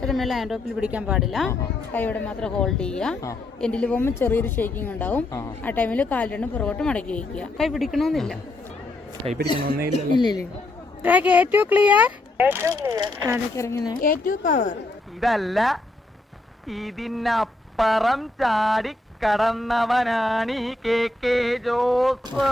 ചേട്ടൻ മേലെ ഹാൻഡ് ടോപ്പിൽ പിടിക്കാൻ പാടില്ല. കൈയോടെ മാത്രം ഹോൾഡ് ചെയ്യുക. എൻഡിൽ പോകുമ്പോൾ ചെറിയൊരു ഷേക്കിംഗ് ഉണ്ടാവും. ആ ടൈമിൽ കാല് രണ്ടും പുറകോട്ട് മടക്കി വയ്ക്കുക. കൈ പിടിക്കണമെന്നില്ല. ഇതല്ല, ഇതിനപ്പുറം ചാടി കടന്നവനാണ് ഈ കെ ജോസ്.